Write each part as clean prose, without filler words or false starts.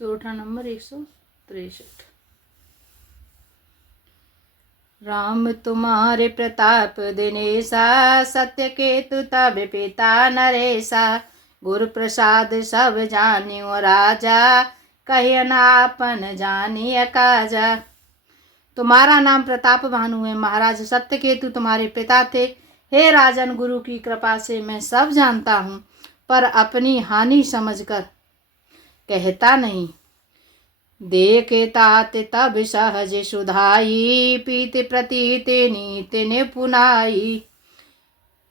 सोठा number 163। Ram तुम्हारे प्रताप दिनेसा, सत्य केतु तब पिता नरेसा। गुरु प्रसाद सब जानियो राजा, कहिय नापन जानिय काजा। तुम्हारा नाम प्रताप भानु है महाराज, सत्य केतु तुम्हारे पिता थे। हे राजन, गुरु की कृपा से मैं सब जानता हूँ, पर अपनी हानि समझकर कहता नहीं। देखे तात तब सहज सुधाई, पीत प्रतीत नीति निपुनाई।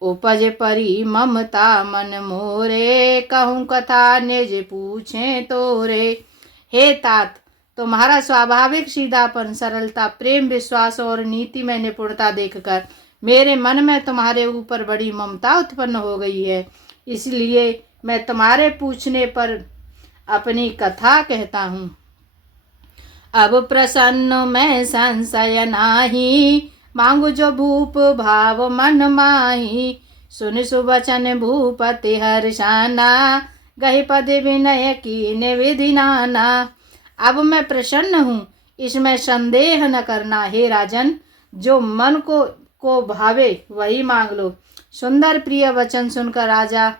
उपज परी ममता मन मोरे, कहूँ कथा निज पूछे तोरे। हे तात, तुम्हारा स्वाभाविक सीधापन, सरलता, प्रेम, विश्वास और नीति में निपुणता देखकर मेरे मन में तुम्हारे ऊपर बड़ी ममता उत्पन्न हो गई है। इसलिए मैं तुम्हारे पूछने पर अपनी कथा कहता हूँ। अब प्रसन्न मैं संशय नाही, मांगू जो भूप भाव मन माही। सुन सुवचन भूपति हर्षाना, गहि पद विनय कीन विधि नाना। अब मैं प्रसन्न हूँ, इसमें संदेह न करना। हे राजन, जो मन को भावे वही मांग लो। सुंदर प्रिय वचन सुनकर राजा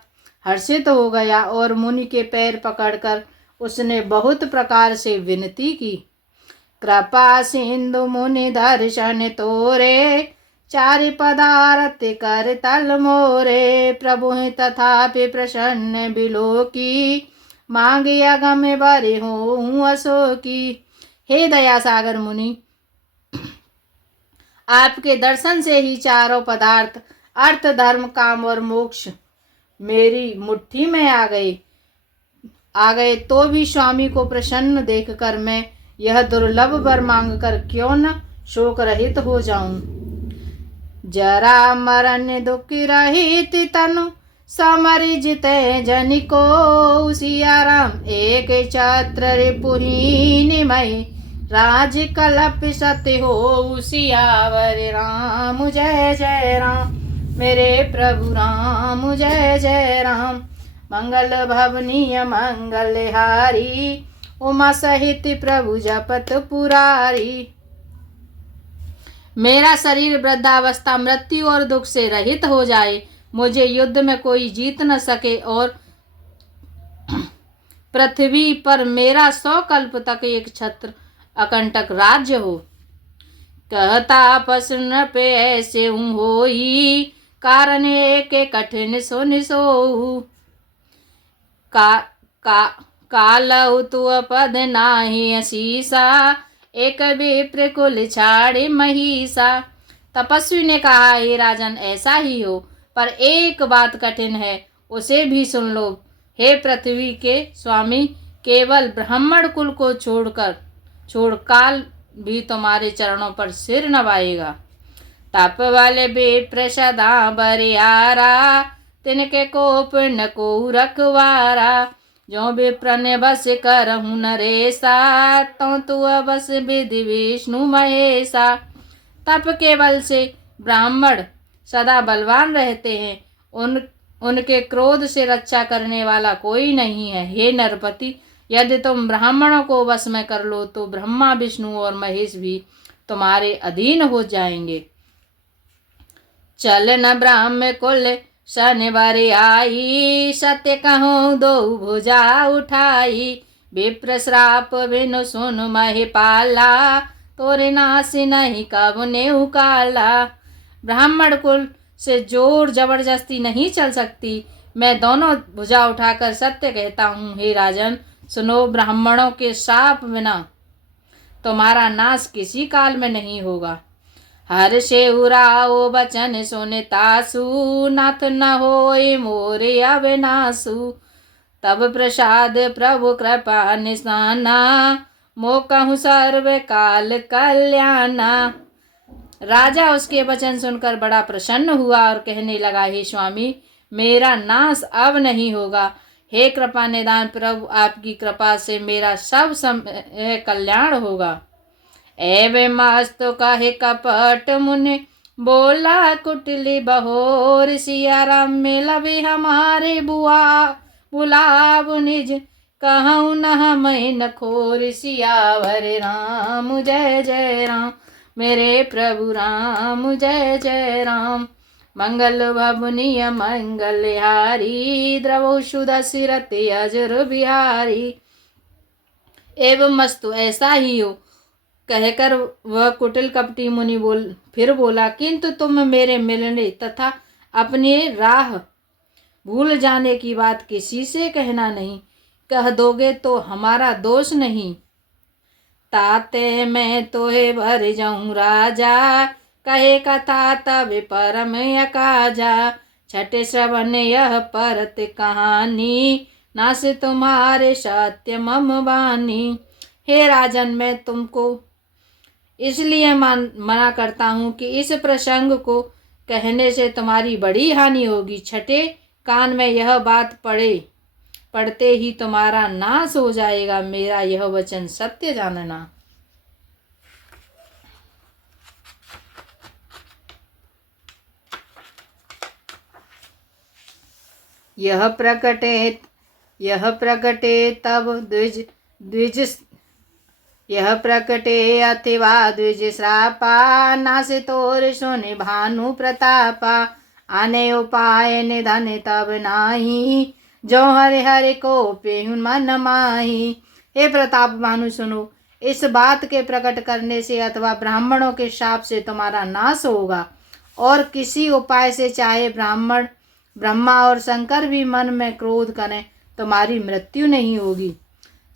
हर्षित हो गया और मुनि के पैर पकड़कर उसने बहुत प्रकार से विनती की। कृपा सिंधु मुनि दर्शन तोरे, चारि पदारथ कर तल मोरे। प्रभु तथापि प्रसन्न बिलो की, मांगे अगम बरे हो अशोकी। हे दया सागर मुनि, आपके दर्शन से ही चारों पदार्थ अर्थ, धर्म, काम और मोक्ष मेरी मुट्ठी में आ गए तो भी स्वामी को प्रसन्न देखकर मैं यह दुर्लभ वर मांगकर क्यों न शोक रहित हो जाऊं। जरा मरण दुख रहित तनु, समरि जिते जनि को। सिया राम एक छत्र रिपुहीन मई, राज कलप सत्य हो सियावर राम। जय जय राम मेरे प्रभु राम, जय जय राम। मंगल भवनीय मंगलहारी, उमा सहित प्रभु जपत पुरारी। मेरा शरीर वृद्धावस्था, मृत्यु और दुख से रहित हो जाए, मुझे युद्ध में कोई जीत न सके और पृथ्वी पर मेरा 100 कल्प तक एक छत्र अकंटक राज्य हो। कहता प्रश्न पे ऐसे होई, कारण एक कठिन सुन सोऊ। कालऊ तु पद नाही अशीसा, एक विप्र कुल छाड़े महिषा। तपस्वी ने कहा, हे राजन, ऐसा ही हो, पर एक बात कठिन है, उसे भी सुन लो। हे पृथ्वी के स्वामी, केवल ब्राह्मण कुल को छोड़ काल भी तुम्हारे चरणों पर सिर नवाएगा। तप वाले विप्र सदा बरियारा, तिनके कोप न को रखवारा। जो विप्र ने बस करहु नरेसा, तो तू बस विधि विष्णु महेशा। तप के बल से ब्राह्मण सदा बलवान रहते हैं, उनके क्रोध से रक्षा करने वाला कोई नहीं है। हे नरपति, यदि तुम ब्राह्मणों को वश में कर लो तो ब्रह्मा, विष्णु और महेश भी तुम्हारे अधीन हो जाएंगे। चल न ब्राह्म कुल शनिवार आई, सत्य कहूँ दो भुजा उठाई। विप्र श्राप बिनु सुन महिपाला, तोरे नासी नहीं कब ने उकाला। ब्राह्मण कुल से जोर जबरदस्ती नहीं चल सकती, मैं दोनों भुजा उठाकर सत्य कहता हूँ। हे राजन, सुनो, ब्राह्मणों के शाप बिना तुम्हारा नाश किसी काल में नहीं होगा। हर से उराओ बचन सुन तासु, नाथ न होए मोरे अविनाशु। तब प्रसाद प्रभु कृपा निशाना, मो कहूँ सर्व काल कल्याणा। राजा उसके वचन सुनकर बड़ा प्रसन्न हुआ और कहने लगा, हे स्वामी, मेरा नाश अब नहीं होगा। हे कृपा निदान प्रभु, आपकी कृपा से मेरा सब समय कल्याण होगा। एवं मस्तु कहे कपट मुनि, बोला कुटिली बहोर। सिया राम में लबे हमारे बुलाव निज, कहूँ न मैं न खोर सियावर राम जय जय राम। मेरे प्रभु राम जय जय राम। मंगल भवनीय मंगलहारी द्रवो सुदशिरति अजर बिहारी। एवं मस्तु ऐसा ही हो कहकर वह कुटिल कपटी मुनि फिर बोला, किंतु तुम मेरे मिलने तथा अपनी राह भूल जाने की बात किसी से कहना नहीं। कह दोगे तो हमारा दोष नहीं। ताते मैं तोहे भर जाऊं राजा, कहे कथा तब परम अकाजा। छठे श्रवण यह परत कहानी, नास तुम्हारे सत्य मम वाणी। हे राजन, मैं तुमको इसलिए मना करता हूँ कि इस प्रसंग को कहने से तुम्हारी बड़ी हानि होगी। छठे कान में यह बात पढ़ते ही तुम्हारा नाश हो जाएगा। मेरा यह वचन सत्य जानना। यह प्रकटे तब द्विज यह प्रकटे अथिवा द्विज श्रापा, नासे तोर सुनि भानु प्रतापा। आने उपाय निधन तब नाही, जो हरे हरे को पेहुन मन माही। हे प्रताप भानु सुनो, इस बात के प्रकट करने से अथवा ब्राह्मणों के शाप से तुम्हारा नाश होगा। और किसी उपाय से चाहे ब्रह्मा और शंकर भी मन में क्रोध करें, तुम्हारी मृत्यु नहीं होगी।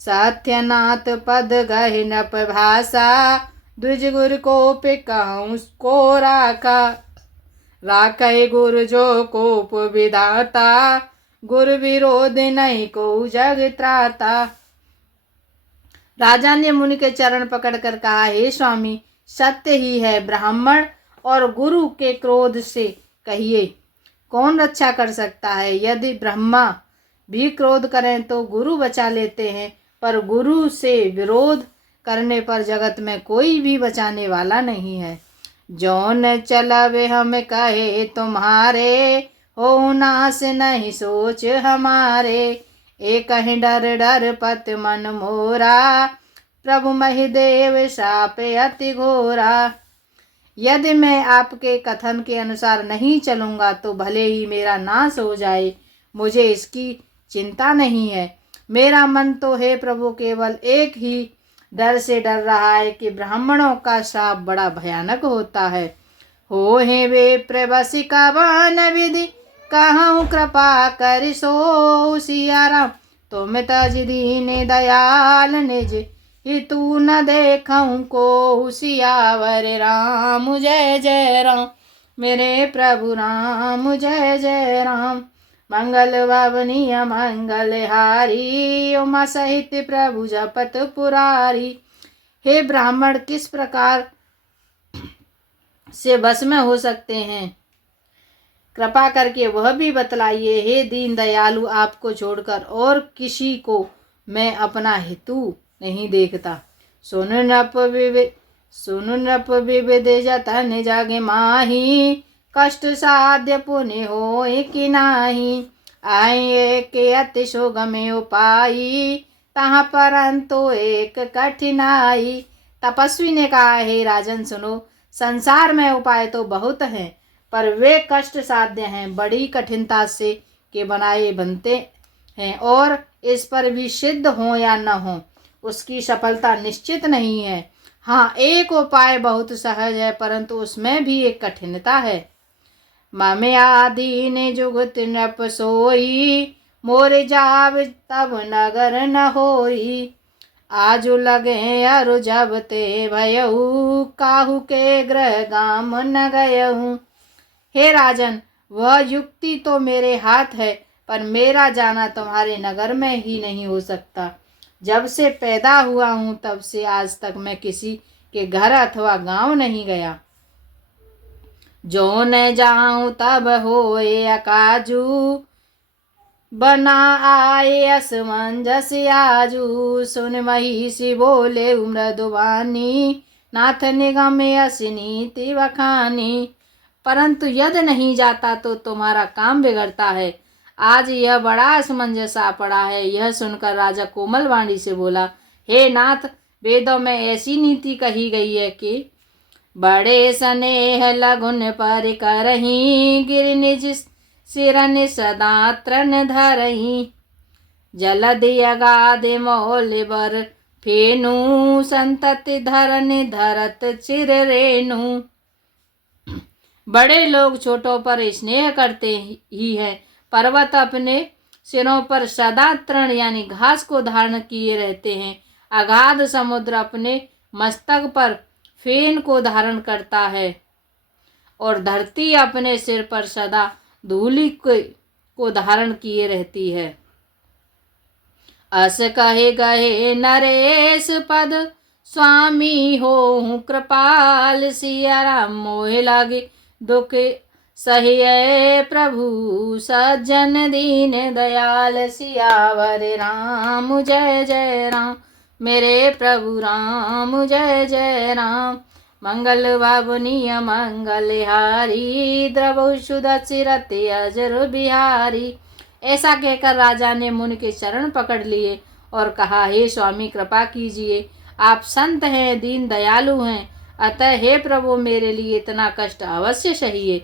सत्यनाथ पद गहि नप भाषा, द्विज गुरु को कहूँ को राखे गुरु जो कोप विधाता। गुरु विरोध नहीं को जग त्राता। राजा ने मुनि के चरण पकड़कर कहा, हे स्वामी, सत्य ही है। ब्राह्मण और गुरु के क्रोध से कहिए कौन रक्षा कर सकता है। यदि ब्रह्मा भी क्रोध करें तो गुरु बचा लेते हैं, पर गुरु से विरोध करने पर जगत में कोई भी बचाने वाला नहीं है। जौन चलावे हम कहे तुम्हारे, हो नाश नहीं सोच हमारे। एक कहीं डर डर पत मन मोरा, प्रभु महिदेव शाप अति घोरा। यदि मैं आपके कथन के अनुसार नहीं चलूंगा तो भले ही मेरा नाश हो जाए, मुझे इसकी चिंता नहीं है। मेरा मन तो हे प्रभु केवल एक ही डर से डर रहा है कि ब्राह्मणों का श्राप बड़ा भयानक होता है। हो हे वे प्रवसिका वन विधि, कहूँ कृपा कर सो सियाराम। तुम तज दीन दयाल निज, तू न देखूं को सियावर राम जय जय राम। मेरे प्रभु राम जय जय राम। मंगल भवनीय मंगलहारी, उमा सहित प्रभु जपत पुरारी। हे ब्राह्मण, किस प्रकार से बस में हो सकते हैं, कृपा करके वह भी बतलाइए। हे दीन दयालु, आपको छोड़कर और किसी को मैं अपना हेतु नहीं देखता। सुन नृप विविध जतन जग माही, कष्ट साध्य पुण्य हो कि नाही। आए के अति सुगम उपाई, तहाँ परंतु एक कठिनाई। तपस्वी ने कहा, हे राजन सुनो, संसार में उपाय तो बहुत हैं, पर वे कष्ट साध्य हैं, बड़ी कठिनता से के बनाए बनते हैं, और इस पर भी सिद्ध हो या न हो उसकी सफलता निश्चित नहीं है। हाँ, एक उपाय बहुत सहज है, परंतु उसमें भी एक कठिनता है। ममे आदि ने जुगत नृप सोई, मोर जाव तब नगर न होई। आजु लगे अरु जब ते भयऊ, काहू के ग्रह गाम न गयऊ। हे राजन, वह युक्ति तो मेरे हाथ है, पर मेरा जाना तुम्हारे नगर में ही नहीं हो सकता। जब से पैदा हुआ हूँ तब से आज तक मैं किसी के घर अथवा गांव नहीं गया। जो न जाऊं तब होए अकाजू, बना आए असमंजस आजू। सुन महिषी बोले मृदुवानी, नाथ निगम असनीति वखानी। परंतु यदि नहीं जाता तो तुम्हारा काम बिगड़ता है। आज यह बड़ा असमंजस आ पड़ा है। यह सुनकर राजा कोमल वाणी से बोला, हे नाथ, वेदों में ऐसी नीति कही गई है कि बड़े स्नेह लगुन पर करही, गिर निज सिरन सदा तृण धरही। जलधि अगाध मोल बर फेनु, संतति धरन धरत चिर रेणु। बड़े लोग छोटों पर स्नेह करते ही हैं। पर्वत अपने सिरों पर सदा तृण यानी घास को धारण किए रहते हैं। अगाध समुद्र अपने मस्तक पर फेन को धारण करता है और धरती अपने सिर पर सदा धूलि को धारण किए रहती है। अस कहे गए नरेश पद, स्वामी हो कृपाल। सिया राम मोह लागे दुख सहिए, प्रभु सज्जन दीन दयाल। सियावर राम जय जय राम, मेरे प्रभु राम जय जय राम। मंगल बाबुनिय मंगल हारी, द्रव सुदशिरत अजर बिहारी। ऐसा कहकर राजा ने मुनि के चरण पकड़ लिए और कहा, हे स्वामी कृपा कीजिए, आप संत हैं, दीन दयालु हैं, अतः हे प्रभु मेरे लिए इतना कष्ट अवश्य सहिए।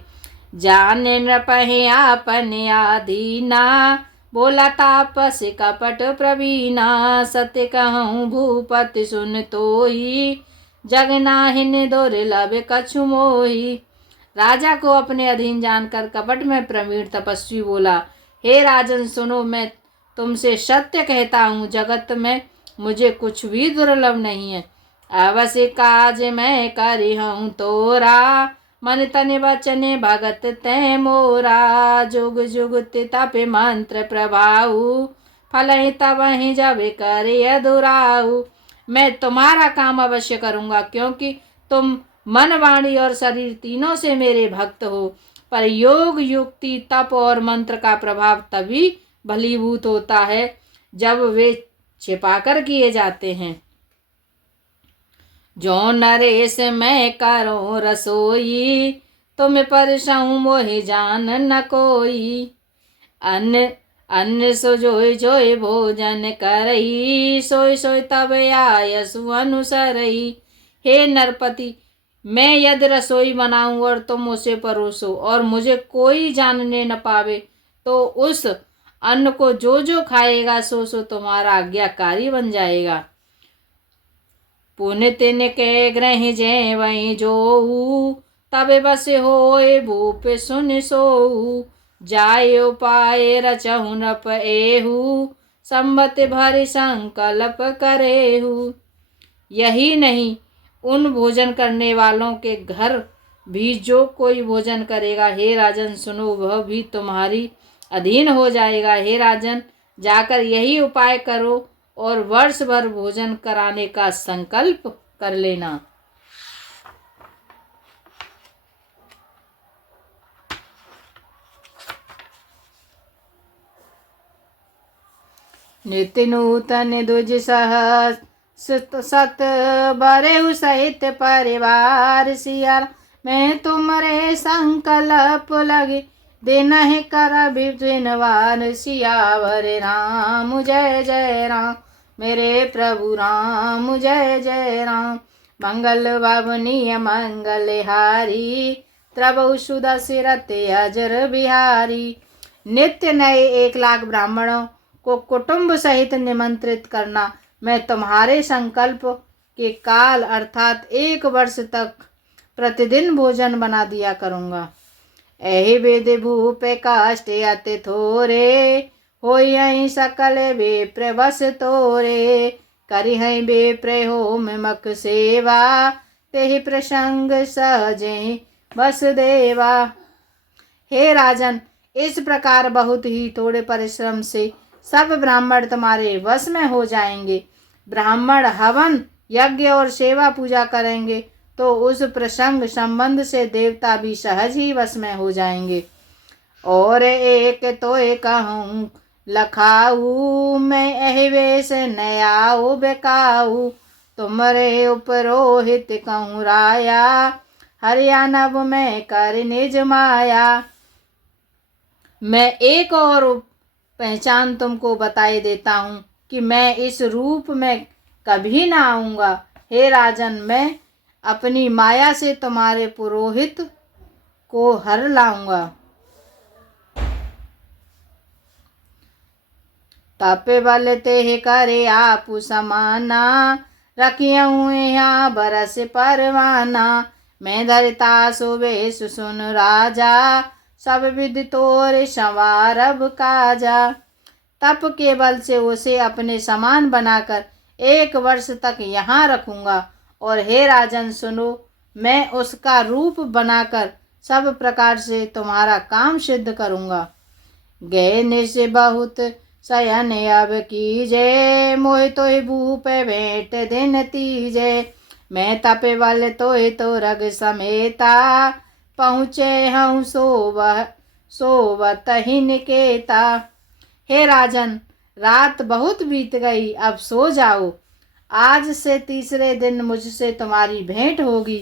जाने नृपहे आपने आदीना, बोला तापस कपट प्रवीणा। सत्य कहूँ भूपति सुन तोई, जग नाहिन दुर्लभ कछु मोही। राजा को अपने अधीन जानकर कपट में प्रवीण तपस्वी बोला, हे राजन सुनो, मैं तुमसे सत्य कहता हूँ, जगत में मुझे कुछ भी दुर्लभ नहीं है। अवश्य काज मैं करी हूँ तोरा, मन तन वचन भगत तै मोरा। जुग जुग तप मंत्र प्रभाऊ, फल तब ही जब करे अधुराऊ। मैं तुम्हारा काम अवश्य करूँगा, क्योंकि तुम मन वाणी और शरीर तीनों से मेरे भक्त हो। पर योग युक्ति तप और मंत्र का प्रभाव तभी भलीभूत होता है जब वे छिपाकर किए जाते हैं। जो नरेश मैं करो रसोई, तुम परसऊँ मोहि जान न कोई। अन्न अन्न सो जोय जोय भोजन करई, सोय सोय तब आयसु अनुसरई। हे नरपति, मैं यदि रसोई बनाऊं और तुम उसे परोसो और मुझे कोई जानने न पावे, तो उस अन्न को जो जो खाएगा सो सो तुम्हारा आज्ञाकारी बन जाएगा। पुण्य तिन के ग्रह जय वही जोऊ, तब बस होए भूप सुन सोऊ। जाय उपाय रचहु नप एहू, संबत भरि संकल्प करेहू। यही नहीं, उन भोजन करने वालों के घर भी जो कोई भोजन करेगा, हे राजन सुनो, वह भी तुम्हारी अधीन हो जाएगा। हे राजन, जाकर यही उपाय करो और वर्ष भर भोजन कराने का संकल्प कर लेना। नित्य नूतन दुज सहस सत बरेहु सहित परिवार। सिया मैं तुम्हारे संकल्प लगे, दिन ही कर विपिनवार। सियावर राम जय जय राम, मेरे प्रभु राम जय जय राम। मंगल बाबुनिय मंगल हारी, त्रबहु सुदशिरत अजर बिहारी। नित्य नए 1,00,000 ब्राह्मणों को कुटुंब सहित निमंत्रित करना। मैं तुम्हारे संकल्प के काल अर्थात 1 वर्ष तक प्रतिदिन भोजन बना दिया करूँगा। एहि विधि भूप काष्ट अति थोरे, होई सकल विप्र बस तोरे। करिहै विप्र होम मख सेवा, तेहि प्रसंग सहजे बस देवा। हे राजन, इस प्रकार बहुत ही थोड़े परिश्रम से सब ब्राह्मण तुम्हारे वश में हो जाएंगे। ब्राह्मण हवन यज्ञ और सेवा पूजा करेंगे तो उस प्रसंग संबंध से देवता भी सहज ही वश में हो जाएंगे। और एक तो कहूँ लखाऊ, मैं अहिवेश नयाऊ बेकाऊ। तुमरे उपरोहित कहूँ राया, हरियाणव में कर निज माया। मैं एक और पहचान तुमको बताए देता हूँ कि मैं इस रूप में कभी ना आऊँगा। हे राजन, मैं अपनी माया से तुम्हारे पुरोहित को हर लाऊंगा। तपे बल ते करे आपु समाना, रखिया हुए यहाँ बरस परवाना। मैं धरता सुबेश सुन राजा, सब विधि तोर संवारब काजा। तप के बल से उसे अपने समान बनाकर 1 वर्ष तक यहाँ रखूंगा। और हे राजन सुनो, मैं उसका रूप बनाकर सब प्रकार से तुम्हारा काम सिद्ध करूंगा। गए निश बहुत शयन अब कीजे, मोहि तोहि भूप भेंट दिन तीजे। मैं तपे बल तोहि तो रग समेता, पहुँचे हूँ सोवत ही निकेता। हे राजन, रात बहुत बीत गई, अब सो जाओ। आज से तीसरे दिन मुझसे तुम्हारी भेंट होगी।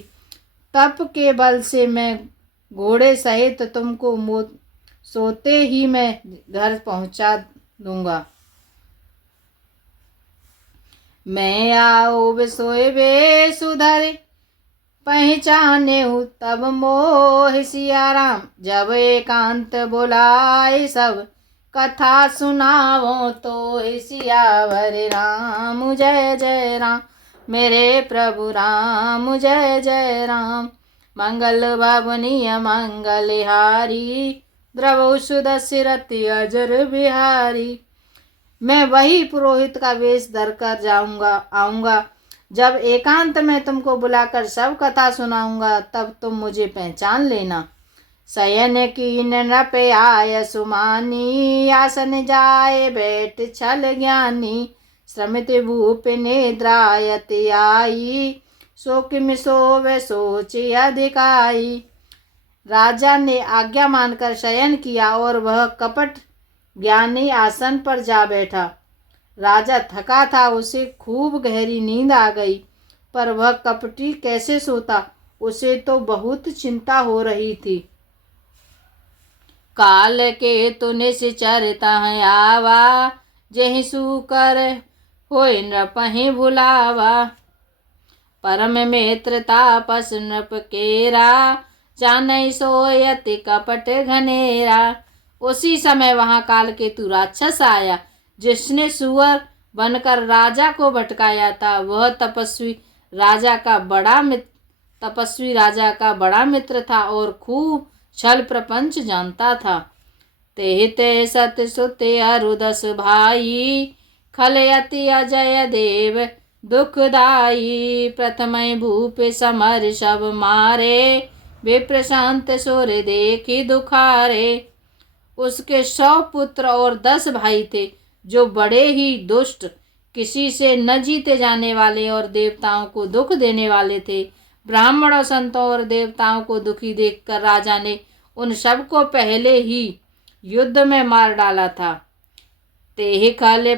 तप के बल से मैं घोड़े सहित तुमको सोते ही मैं घर पहुंचा दूंगा। मैं आओ सोए वे सुधरे, पहचाने हूँ तब मोह सियाराम। जब एकांत बुलाए सब, कथा सुनावो तो सियावर राम। जय जय राम मेरे प्रभु राम, जय जय राम। मंगल भवनीय मंगलहारी, द्रव सुदस्य रति अजर बिहारी। मैं वही पुरोहित का वेश धरकर आऊंगा। जब एकांत में तुमको बुलाकर सब कथा सुनाऊंगा, तब तुम मुझे पहचान लेना। शयन कीन नृप आय सुमानी, आसन जाए बैठ छल ज्ञानी। श्रमित भूप निद्रायत आई, सो किम सोवे सोच अधिकाई। राजा ने आज्ञा मानकर शयन किया और वह कपट ज्ञानी आसन पर जा बैठा। राजा थका था, उसे खूब गहरी नींद आ गई, पर वह कपटी कैसे सोता, उसे तो बहुत चिंता हो रही थी। काल के तु निश्चर तह आवा, जेहि सुकर होय नृपहि भुलावा। परम मित्र तापस नृप केरा, जानई सोयति कपट घनेरा। उसी समय वहां काल केतु राक्षस आया, जिसने सुअर बनकर राजा को भटकाया था। वह तपस्वी राजा का बड़ा मित्र था और खूब छल प्रपंच जानता था। ते सत सुते अरुदस भाई, खलयति अजय देव दुखदाई। प्रथम भूप समर सब मारे, विप्रशांत सोर देखी दुखारे। उसके 100 पुत्र और 10 भाई थे, जो बड़े ही दुष्ट, किसी से न जीते जाने वाले और देवताओं को दुख देने वाले थे। ब्राह्मणों, संतों और देवताओं को दुखी देखकर राजा ने उन सबको पहले ही युद्ध में मार डाला था। ते कल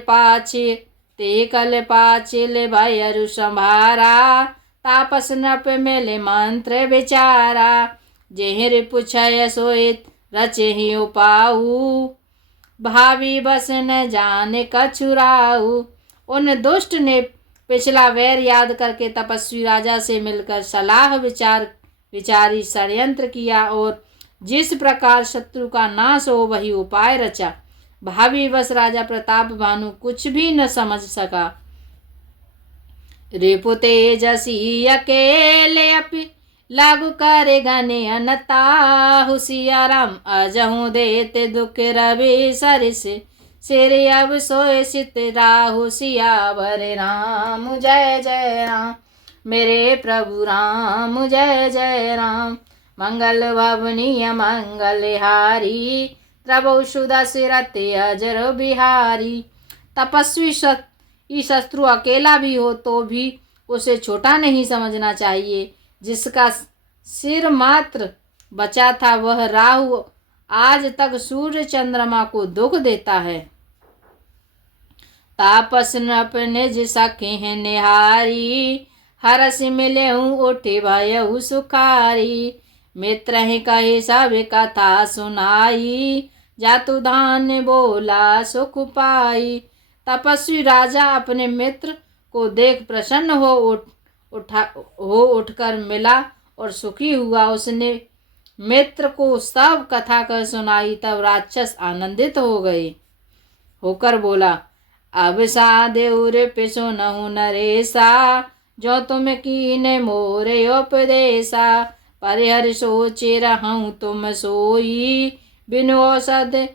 पाछे ले भयरु संभारा, तापस नृप मेले मंत्र विचारा। जेहर पुछय सोइत रचहि उपाऊ, भावी बस न जाने कछुराऊ। उन दुष्ट ने पिछला वैर याद करके तपस्वी राजा से मिलकर सलाह विचारी षड्यंत्र किया और जिस प्रकार शत्रु का नाश हो वही उपाय रचा। भावी बस राजा प्रताप भानु कुछ भी न समझ सका। रिपु तेजसी अकेले अपि, लागू करे गने अनता। हुसियाराम अजहू देते दुख रवि सरिस, सिर अब सोए सित राहु। सियावर राम, जय जय राम मेरे प्रभु राम, जय जय राम। मंगल भवनीय मंगलहारी, द्रवौ सुदस्य रति अजर बिहारी। तपस्वी शत्रु अकेला भी हो तो भी उसे छोटा नहीं समझना चाहिए। जिसका सिर मात्र बचा था, वह राहु आज तक सूर्य चंद्रमा को दुख देता है। तापस नृप निज सखे हैं निहारी, हरस मिले हूँ उठे भयहु सुखारी। मित्र ही कही सब कथा सुनाई, जातु धान्य बोला सुख पाई। तपस्वी राजा अपने मित्र को देख प्रसन्न हो उठकर मिला और सुखी हुआ। उसने मित्र को सब कथा कर सुनाई। तब राक्षस आनंदित हो गए होकर बोला, अब साधे पिसो नहु नरेसा, जो तुम कीने मोरे उपदेशा। परिहर सोचे रहूं तुम सोई, बिनु औषध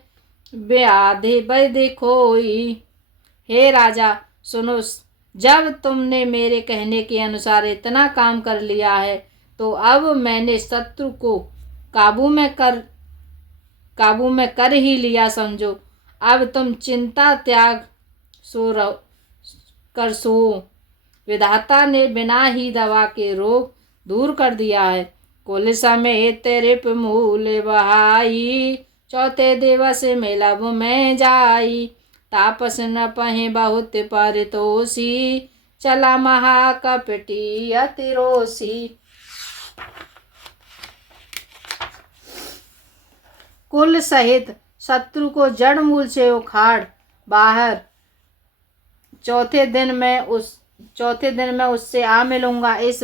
व्याधि वैधि खोई। हे राजा सुनो, जब तुमने मेरे कहने के अनुसार इतना काम कर लिया है तो अब मैंने शत्रु को काबू में कर ही लिया समझो। अब तुम चिंता त्याग सो। विधाता ने बिना ही दवा के रोग दूर कर दिया है। कुल समेत रिप मूल बहाई, चौथे दिवस में लब में जाई। तापस न पहे बहुत परितोषी, चला महाकपटी अतिरोषी। कुल सहित शत्रु को जड़ मूल से उखाड़ बाहर चौथे दिन में उससे आ मिलूंगा। इस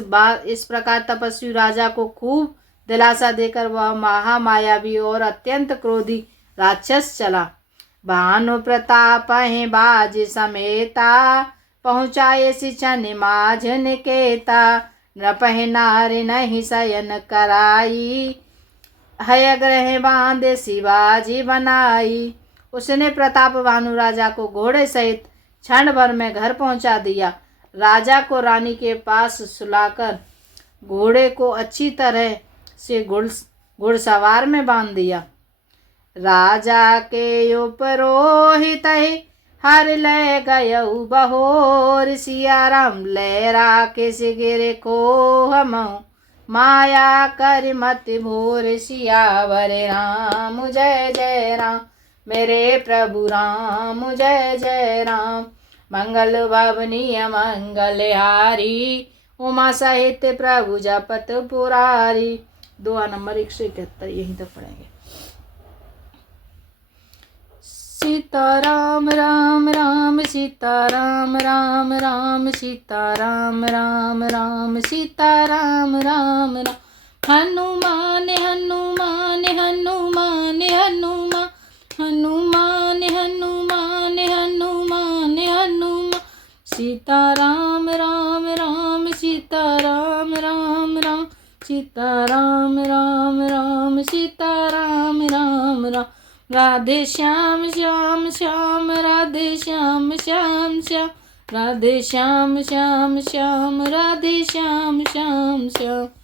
प्रकार तपस्वी राजा को खूब दिलासा देकर वह महामायावी और अत्यंत क्रोधी राक्षस चला। भानु प्रताप बाज समेता, पहुँचाए सिचन माझ निकेता। नृपहि नारि नहीं शयन कराई, हय ग्रह बांधे शिवाजी बनाई। उसने प्रताप भानु राजा को घोड़े सहित क्षण भर में घर पहुंचा दिया। राजा को रानी के पास सुलाकर घोड़े को अच्छी तरह से घुड़सवार में बांध दिया। राजा के उपरोहित हर ले गयऊ बहोर, सिया राम लहरा के सिगिर को हम माया कर मत भोर। सियावर राम जय जय राम, मेरे प्रभु राम जय जय राम। मंगल भवनीय मंगलहारी, उमा सहित प्रभु जपत पुरारी। दुआ नंबर 171 यहीं तक पढ़ेंगे। सीताराम राम राम सीताराम राम राम सीताराम राम राम सीताराम राम राम। हनुमान हनुमान हनुमान हनुमान हनुमान हनुमान हनुमान हनुमान। सीताराम राम राम सीताराम राम राम सीताराम राम राम सीताराम राम राम। राधे श्याम श्याम श्याम राधे श्याम श्याम श्याम, राधे श्याम श्याम श्याम राधे श्याम श्याम श्याम।